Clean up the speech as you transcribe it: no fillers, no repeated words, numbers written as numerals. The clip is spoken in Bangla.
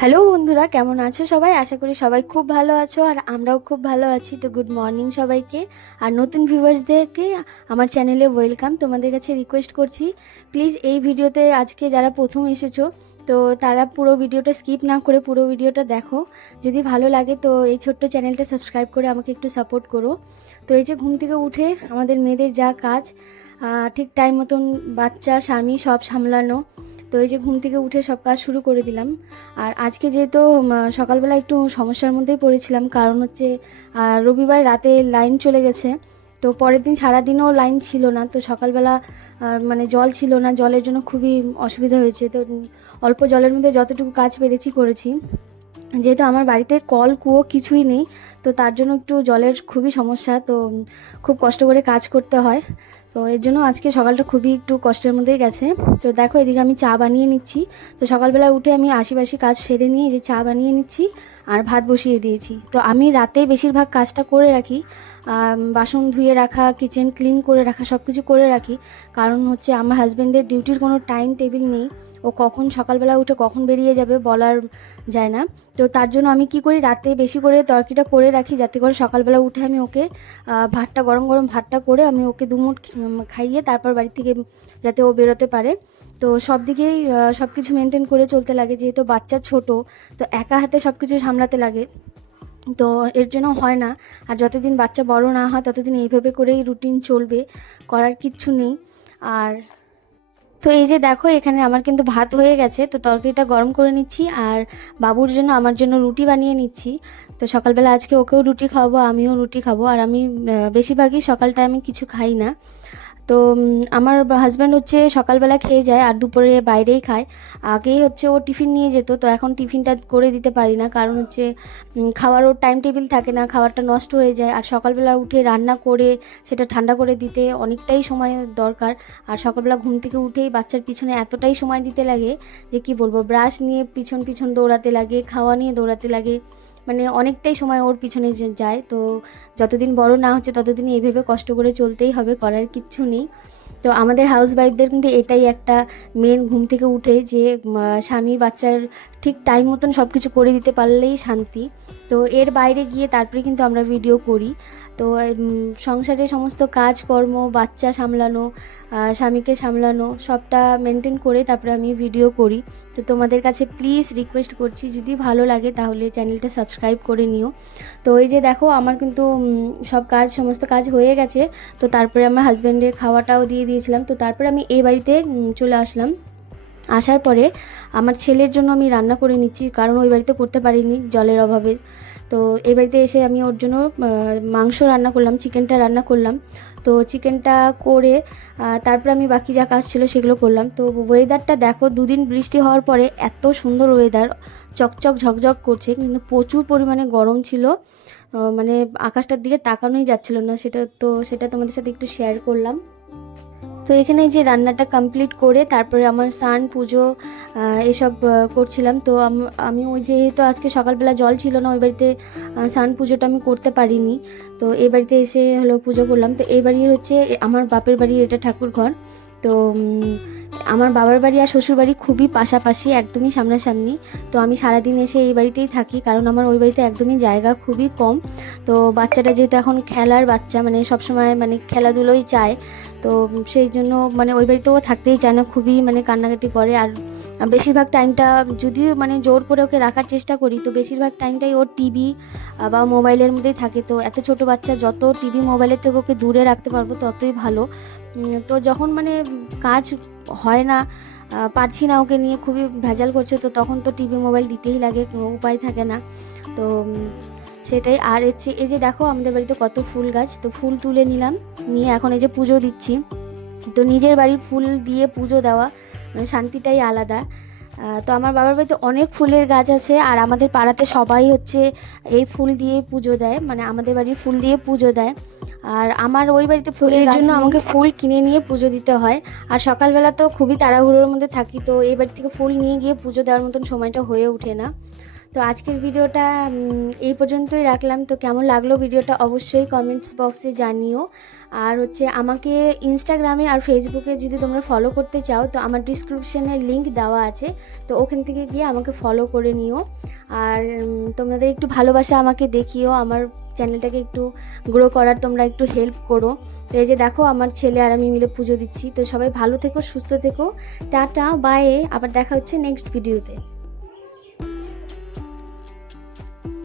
হ্যালো বন্ধুরা, কেমন আছো সবাই? আশা করি সবাই খুব ভালো আছো আর আমরাও খুব ভালো আছি। তো গুড মর্নিং সবাইকে। আর নতুন ভিউয়ার্সদেরকে আমার চ্যানেলে ওয়েলকাম। তোমাদের কাছে রিকোয়েস্ট করছি, প্লিজ এই ভিডিওতে আজকে যারা প্রথম এসেছো তো তারা পুরো ভিডিওটা স্কিপ না করে পুরো ভিডিওটা দেখো। যদি ভালো লাগে তো এই ছোট্ট চ্যানেলটা সাবস্ক্রাইব করে আমাকে একটু সাপোর্ট করো। তো এই যে ঘুম থেকে উঠে আমাদের মেয়েদের যা কাজ, ঠিক টাইম মতন বাচ্চা স্বামী সব সামলানো। তো এই যে ঘুম থেকে উঠে সব কাজ শুরু করে দিলাম। আর আজকে যেহেতু সকালবেলা একটু সমস্যার মধ্যেই পড়েছিলাম, কারণ হচ্ছে রবিবার রাতে লাইন চলে গেছে। তো পরের দিন সারাদিনও লাইন ছিল না, তো সকালবেলা মানে জল ছিল না, জলের জন্য খুবই অসুবিধা হয়েছে। তো অল্প জলের মধ্যে যতটুকু কাজ পেরেছি করেছি। যেহেতু আমার বাড়িতে কল কুয়ো কিছুই নেই, তো তার জন্য একটু জলের খুবই সমস্যা। তো খুব কষ্ট করে কাজ করতে হয়। তো এর জন্য আজকে সকালটা খুবই একটু কষ্টের মধ্যেই গেছে। তো দেখো এদিকে আমি চা বানিয়ে নিচ্ছি। তো সকালবেলা উঠে আমি আশিপাশি কাজ সেরে নিয়ে যে চা বানিয়ে নিচ্ছি আর ভাত বসিয়ে দিয়েছি। তো আমি রাতে বেশিরভাগ কাজটা করে রাখি, বাসন ধুয়ে রাখা, কিচেন ক্লিন করে রাখা, সব কিছু করে রাখি। কারণ হচ্ছে আমার হাজব্যান্ডের ডিউটির কোনো টাইম টেবিল নেই, ও কখন সকালবেলা উঠে কখন বেরিয়ে যাবে বলার যায় না। তো তার জন্য আমি কি করি, রাতে বেশি করে তরকারিটা করে রাখি, যাতে করে সকালবেলা উঠে আমি ওকে ভাতটা গরম গরম ভাতটা করে আমি ওকে দুমুঠ খাইয়ে তারপর বাড়ি থেকে যাতে ও বেরোতে পারে। তো সব দিকেই সব কিছু মেনটেন করে চলতে লাগে, যেহেতু বাচ্চা ছোট, তো একা হাতে সব কিছু সামলাতে লাগে। তো এর জন্য হয় না। আর যতদিন বাচ্চা বড় না হয় ততদিন এইভাবে করেই রুটিন চলবে, করার কিচ্ছু নেই। আর তো এই যে দেখো এখানে আমার কিন্তু ভাত হয়ে গেছে, তো তরকারিটা গরম করে নিচ্ছি আর বাবুর জন্য আমার জন্য রুটি বানিয়ে নিচ্ছি। তো সকালবেলা আজকে ওকেও রুটি খাওয়াবো, আমিও রুটি খাবো। আর আমি বেশিরভাগই সকালটা আমি কিছু খাই না। তো আমার হাজব্যান্ড হচ্ছে সকালবেলা খেয়ে যায় আর দুপুরে বাইরেই খায়। আগেই হচ্ছে ও টিফিন নিয়ে যেত, তো এখন টিফিনটা করে দিতে পারি না, কারণ হচ্ছে খাওয়ার ওর টাইম টেবিল থাকে না, খাবারটা নষ্ট হয়ে যায়। আর সকালবেলা উঠে রান্না করে সেটা ঠান্ডা করে দিতে অনেকটাই সময় দরকার। আর সকালবেলা ঘুম থেকে উঠেই বাচ্চার পিছনে এতটাই সময় দিতে লাগে যে কি বলবো, ব্রাশ নিয়ে পিছন পিছন দৌড়াতে লাগে, খাওয়া নিয়ে দৌড়াতে লাগে, মানে অনেকটাই সময় ওর পিছনে যায়। তো যতদিন বড় না হচ্ছে ততদিনই এইভাবে কষ্ট করে চলতেই হবে, করার কিচ্ছু নেই। তো আমাদের হাউস ওয়াইফদের কিন্তু এটাই একটা মেন, ঘুম থেকে উঠে যে স্বামী বাচ্চার ঠিক টাইম মতন সব কিছু করে দিতে পারলেই শান্তি। তো এর বাইরে গিয়ে তারপরে কিন্তু আমরা ভিডিও করি। তো সংসারে সমস্ত কাজকর্ম, বাচ্চা সামলানো, স্বামীকে সামলানো, সবটা মেনটেন করে তারপরে আমি ভিডিও করি। তো তোমাদের কাছে প্লিজ রিকোয়েস্ট করছি, যদি ভালো লাগে তাহলে চ্যানেলটা সাবস্ক্রাইব করে নিও। তো এই যে দেখো আমার কিন্তু সব কাজ, সমস্ত কাজ হয়ে গেছে। তো তারপরে আমার হাজব্যান্ডের খাওয়াটাও দিয়ে দিয়েছিলাম। তো তারপরে আমি এই বাড়িতে চলে আসলাম। আসার পরে আমার ছেলের জন্য আমি রান্না করে নিচ্ছি, কারণ ওই বাড়িতে করতে পারিনি জলের অভাবে। তো এই বাড়িতে এসে আমি ওর জন্য মাংস রান্না করলাম, চিকেনটা রান্না করলাম। তো চিকেনটা করে তারপরে আমি বাকি যা কাজ ছিল সেগুলো করলাম। তো ওয়েদারটা দেখো, দুদিন বৃষ্টি হওয়ার পরে এত সুন্দর ওয়েদার, চকচক ঝকঝক করছে, কিন্তু প্রচুর পরিমাণে গরম ছিল। মানে আকাশটার দিকে তাকানোই যাচ্ছিল না, সেটা তোমাদের সাথে একটু শেয়ার করলাম। তো এখানে যে রান্নাটা কমপ্লিট করে তারপরে আমার স্নান পুজো এসব করছিলাম। তো আমি ওই যেহেতু আজকে সকালবেলা জল ছিল না ওই বাড়িতে, স্নান পুজোটা আমি করতে পারিনি। তো এই বাড়িতে এসে হলো পুজো করলাম। তো এই বাড়ি হচ্ছে আমার বাপের বাড়ি, এটা ঠাকুর ঘর। তো আমার বাবার বাড়ি আর শ্বশুর বাড়ি খুবই পাশাপাশি, একদমই সামনাসামনি। তো আমি সারাদিন এসে এই বাড়িতেই থাকি, কারণ আমার ওই বাড়িতে একদমই জায়গা খুবই কম। তো বাচ্চাটা যেহেতু এখন খেলার বাচ্চা, মানে সবসময় মানে খেলাধুলোই চায়, তো সেই জন্য মানে ওই বাড়িতেও থাকতেই চায় না, খুবই মানে কান্নাকাটি করে। আর বেশিরভাগ টাইমটা যদিও মানে জোর করে ওকে রাখার চেষ্টা করি, তো বেশিরভাগ টাইমটাই ওর টিভি বা মোবাইলের মধ্যেই থাকে। তো এত ছোট বাচ্চা, যত টিভি মোবাইলের থেকে ওকে দূরে রাখতে পারবো ততই ভালো। তো যখন মানে কাজ হয় না, পারছি না, ওকে নিয়ে খুবই ভেজাল করছে, তো তখন তো টিভি মোবাইল দিতেই লাগে, উপায় থাকে না। তো সেটাই। আর হচ্ছে এই যে দেখো আমাদের বাড়িতে কত ফুল গাছ, তো ফুল তুলে নিলাম, নিয়ে এখন এই যে পুজো দিচ্ছি। তো নিজের বাড়ির ফুল দিয়ে পুজো দেওয়া মানে শান্তিটাই আলাদা। তো আমার বাবার বাড়িতে অনেক ফুলের গাছ আছে, আর আমাদের পাড়াতে সবাই হচ্ছে এই ফুল দিয়ে পুজো দেয়, মানে আমাদের বাড়ির ফুল দিয়ে পুজো দেয়। আর আমার ওই বাড়িতে ফুলের জন্য আমাকে ফুল কিনে নিয়ে পুজো দিতে হয়। আর সকালবেলা তো খুবই তাড়াহুড়োর মধ্যে থাকি, তো এই বাড়ি থেকে ফুল নিয়ে গিয়ে পুজো দেওয়ার মতন সময়টা হয়ে ওঠে না। তো আজকের ভিডিওটা এই পর্যন্তই রাখলাম। তো কেমন লাগলো ভিডিওটা অবশ্যই কমেন্টস বক্সে জানিও। আর হচ্ছে আমাকে ইনস্টাগ্রামে আর ফেসবুকে যদি তোমরা ফলো করতে চাও তো আমার ডিসক্রিপশানে লিংক দেওয়া আছে, তো ওখান থেকে গিয়ে আমাকে ফলো করে নিও। আর তোমাদের একটু ভালোবাসা আমাকে দেখিও, আমার চ্যানেলটাকে একটু গ্রো করার তোমরা একটু হেল্প করো। তো এই যে দেখো আমার ছেলে আর আমি মিলে পুজো দিচ্ছি। তো সবাই ভালো থেকো, সুস্থ থেকো, টাটা বাই, আবার দেখা হচ্ছে নেক্সট ভিডিওতে।